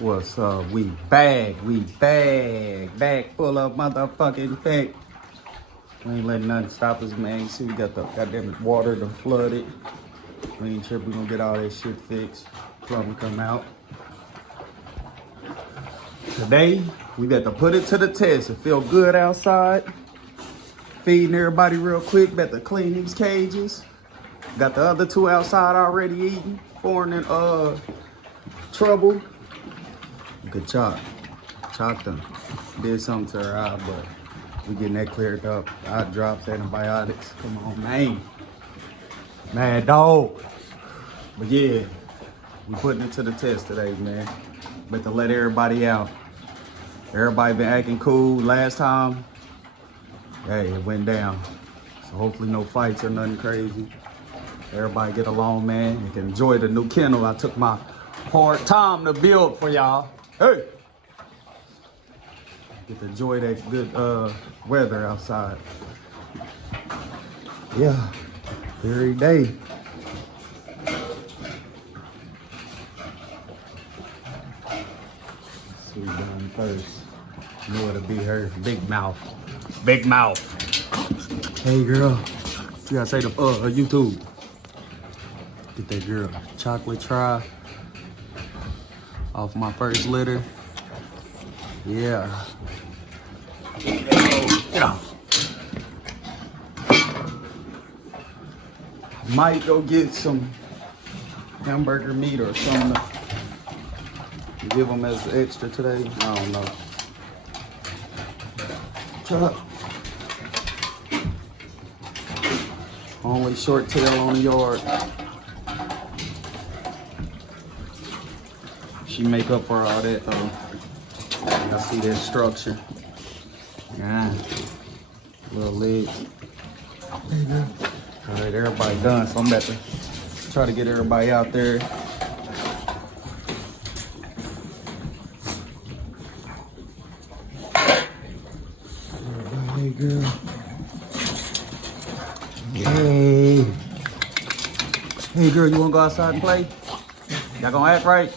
What's up? We back full of motherfucking fact. We ain't letting nothing stop us, man. You see, we got the goddamn water done flooded. We ain't tripping, we gonna get all that shit fixed. Plumber come out. Today, we got to put it to the test. It feel good outside. Feeding everybody real quick. About to clean these cages. Got the other two outside already eating. Foreign and Trouble. Good chop. Chopped them. Did something to her eye, but we getting that cleared up. Eye drops, antibiotics. Come on, man. Mad dog. But yeah, we putting it to the test today, man. But to let everybody out. Everybody been acting cool. Last time, hey, it went down. So hopefully no fights or nothing crazy. Everybody get along, man, and can enjoy the new kennel I took my hard time to build for y'all. Hey! Get to enjoy that good weather outside. Yeah, every day. Let's see who's done first. Knew it'd be her. Big mouth. Big mouth. Hey girl. You gotta say to YouTube. Get that girl chocolate try off my first litter. Yeah. Get off. Might go get some hamburger meat or something to give them as extra today. I don't know. Truck. Only short tail on the yard. She make up for all that though. I see that structure. Yeah. Little legs. All right, everybody done. So I'm about to try to get everybody out there. Hey, girl. Hey. Hey, girl, you wanna go outside and play? Y'all gonna act right?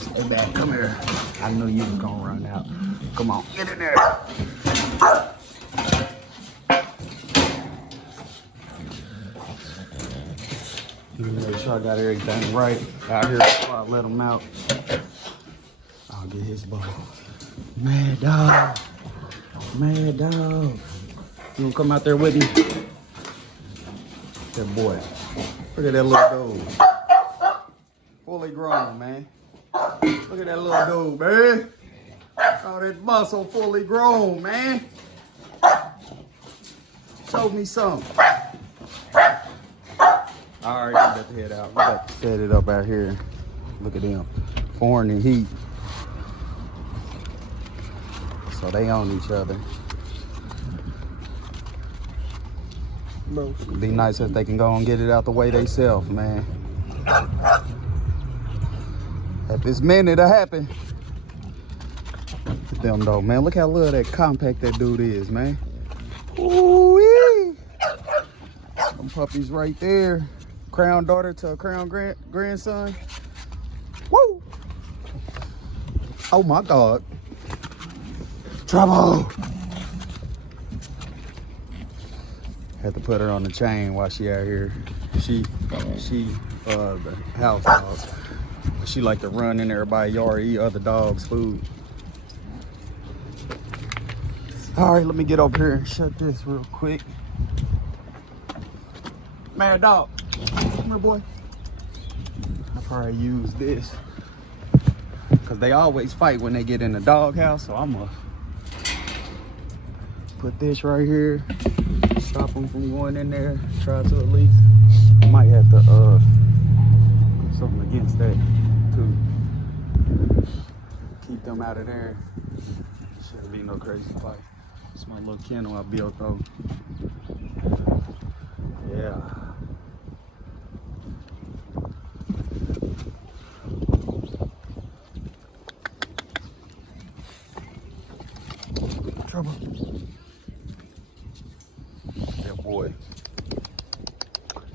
Stay back, come here. I knew you was gonna run out. Come on, get in there. Make sure I got everything right out here before I let him out. I'll get his ball. Mad dog. Mad dog. You gonna come out there with me? That boy. Look at that little dude. Fully grown, man. Look at that little dude, man. All that muscle fully grown, man. Show me something. All right, we got to head out. We got to set it up out here. Look at them. Foreign and heat. So they own each other. It'd be nice if they can go and get it out the way they self, man. At this minute to happen. Look at them though, man. Look how little that compact that dude is, man. Ooh-wee. Them puppies right there. Crown daughter to a crown grandson. Woo! Oh my God. Trouble! Had to put her on the chain while she out here. She the house dog. She like to run in everybody's yard, eat other dogs' food. All right, let me get over here and shut this real quick. Mad dog, come here, boy. I probably use this because they always fight when they get in the doghouse. So I'm gonna put this right here, stop them from going in there. Try to at least. I might have to put something against that too. Keep them out of there. Shouldn't be no crazy fight. It's my little kennel I built though. Yeah. Trouble. That boy.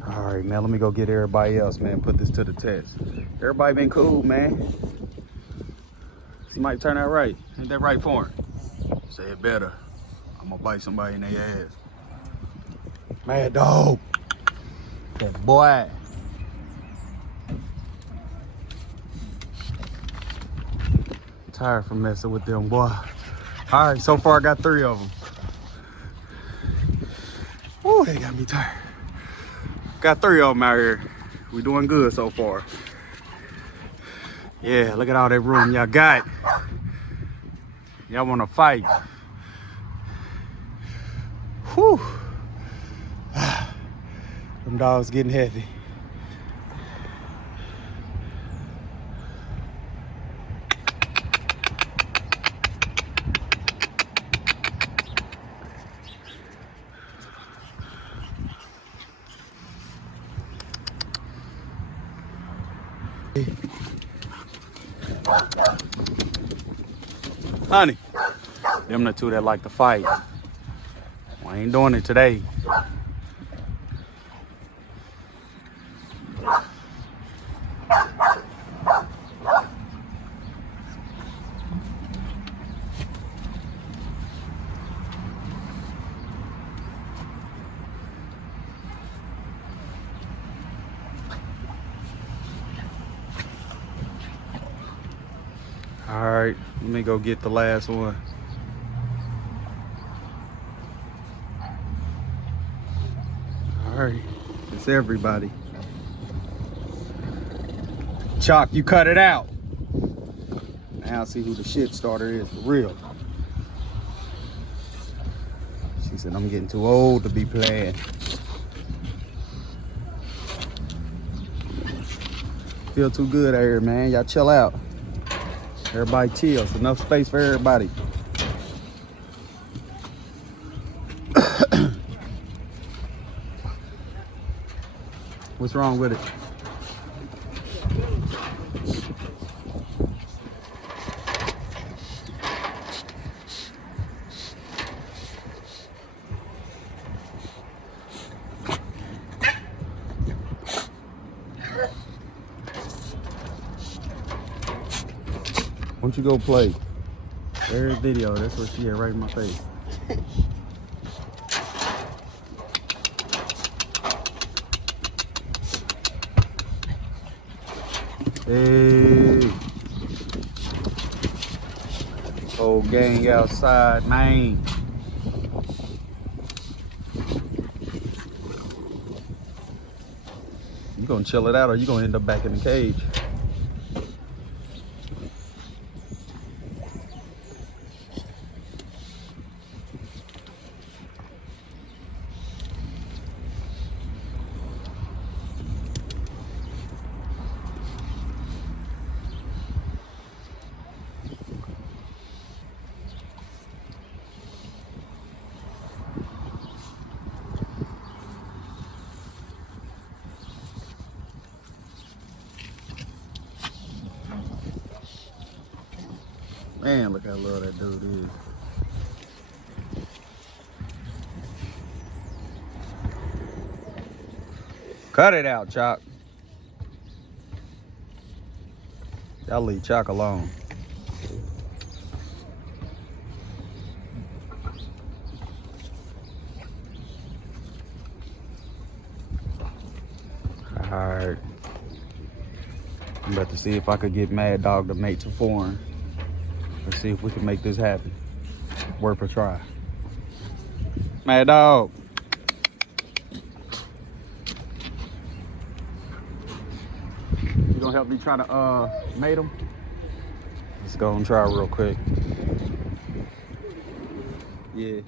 All right. All right, man, let me go get everybody else, man. Put this to the test. Everybody been cool, man. He might turn out right. Ain't that right for him? Say it better. I'm gonna bite somebody in their ass. Mad Dog. That boy. Tired from messing with them, boy. All right, so far I got 3 of them. Oh, they got me tired. Got 3 of them out here. We doing good so far. Yeah, look at all that room y'all got. Y'all wanna fight. Whew. Them dogs getting heavy. Honey, them the 2 that like to fight. We ain't doing it today. All right, let me go get the last one. All right, it's everybody. Chalk, you cut it out. Now I see who the shit starter is for real. She said, I'm getting too old to be playing. Feel too good out here, man. Y'all chill out. Everybody chill. It's enough space for everybody. What's wrong with it? Why don't you go play? There's video. That's what she had right in my face. Hey. Whole gang outside, man. You gonna chill it out or you gonna end up back in the cage? Man, look how little that dude is. Cut it out, Chalk. Y'all leave Chalk alone. Alright. I'm about to see if I could get Mad Dog to mate to foreign. Let's see if we can make this happen. Worth a try. Mad Dog. You gonna help me try to mate him? Let's go and try real quick. Yeah.